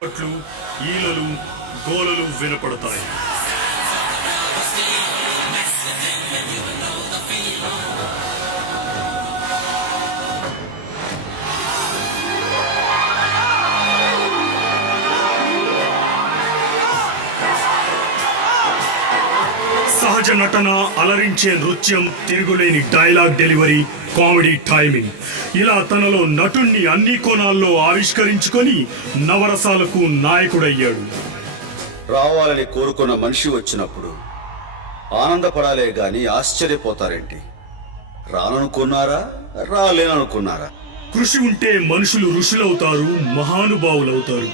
ఈలలు గోలలు వినపడతాయి. సహజ నటన, అలరించే నృత్యం, తిరుగులేని డైలాగ్ డెలివరీ, కామెడీ టైమింగ్, ఇలా తనలో నటుణ్ణి అన్ని కోణాల్లో ఆవిష్కరించుకొని నవరసాలకు నాయకుడయ్యాడు. రావాలని కోరుకున్న మనిషి వచ్చినప్పుడు ఆనందపడాలే గాని ఆశ్చర్యపోతారేంటి? రాననుకున్నారా, రాలేననుకున్నారా? కృషి ఉంటే మనుషులు ఋషులవుతారు, మహానుభావులవుతారు.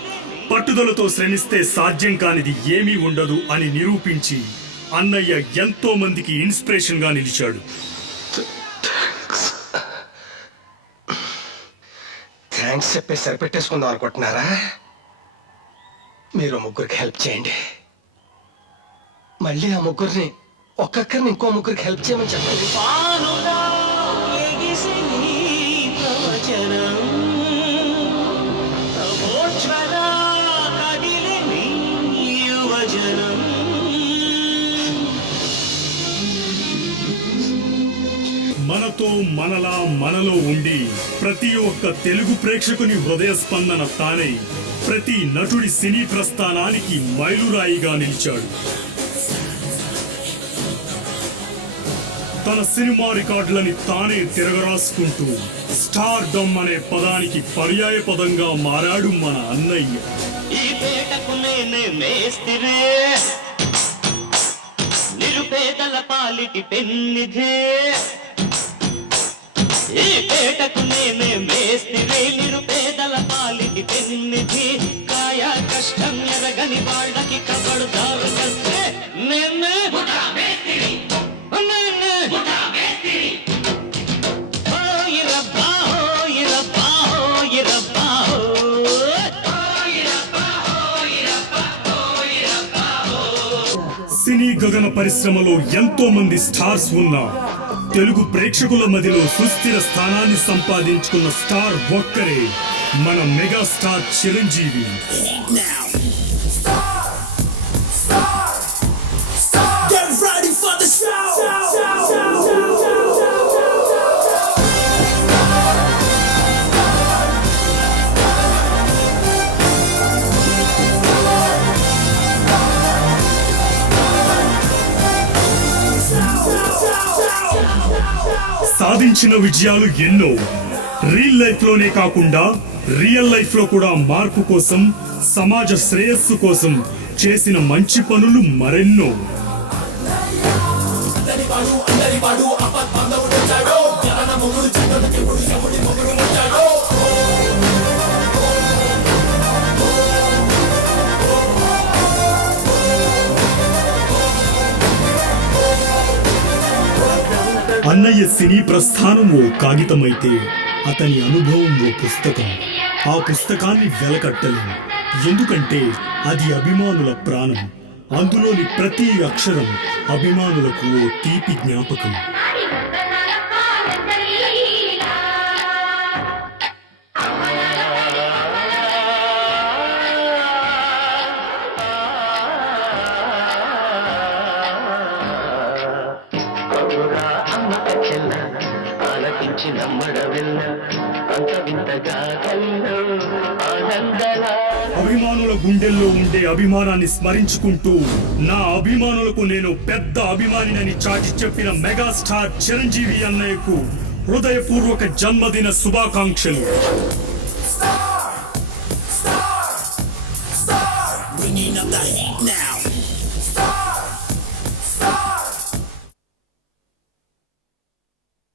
పట్టుదలతో శ్రమిస్తే సాధ్యం కానిది ఏమీ ఉండదు అని నిరూపించి అన్నయ్య ఎంతో మందికి ఇన్స్పిరేషన్ గా నిలిచాడు. థ్యాంక్స్ చెప్పి సరిపెట్టేసుకుందాం అనుకుంటున్నారా? మీరు ముగ్గురికి హెల్ప్ చేయండి. మళ్ళీ ఆ ముగ్గురిని ఒక్కొక్కరిని ఇంకో ముగ్గురికి హెల్ప్ చేయమని చెప్పండి. మనతో మనలా మనలో ఉండి ప్రతి ఒక్క తెలుగు ప్రేక్షకుని హృదయ స్పందన తానై ప్రతి నటుడి సినీ ప్రస్థానానికి మైలురాయిగా నిలిచాడు. తన సినిమా రికార్డులని తానే తిరగరాసుకుంటూ స్టార్ డమ్ అనే పదానికి పర్యాయ పదంగా మారాడు మన అన్నయ్య. నిరుపేదల పాలిటి పెన్నిధే, ఈ పేటకు నేనే మేస్తిరే, నిరుపేదల పాలిటి పెన్నిధి, కాయ కష్టం ఎరగని వాళ్ళకి కబడుదారు కస్తే నేనే సినీ గగన పరిశ్రమలో ఎంతో మంది స్టార్స్ ఉన్నా తెలుగు ప్రేక్షకుల మదిలో సుస్థిర స్థానాన్ని సంపాదించుకున్న స్టార్ ఒక్కరే, మన మెగాస్టార్ చిరంజీవి. సాధించిన విజయాలు ఎన్నో. రియల్ లైఫ్ లోనే కాకుండా రియల్ లైఫ్ లో కూడా మార్పు కోసం, సమాజ శ్రేయస్సు కోసం చేసిన మంచి పనులు మరెన్నో. అన్నయ్య సినీ ప్రస్థానం ఓ కాగితమైతే అతని అనుభవం ఓ పుస్తకం. ఆ పుస్తకాన్ని వెలకట్టలేం, ఎందుకంటే అది అభిమానుల ప్రాణం. అందులోని ప్రతి అక్షరం అభిమానులకు ఓ తీపి జ్ఞాపకం. అభిమానుల గుండెల్లో ఉండే అభిమానాన్ని స్మరించుకుంటూ నా అభిమానులకు నేను పెద్ద అభిమానినని చాటి చెప్పిన మెగాస్టార్ చిరంజీవి అన్నయ్యకు హృదయపూర్వక జన్మదిన శుభాకాంక్షలు. Bringing up the heat now.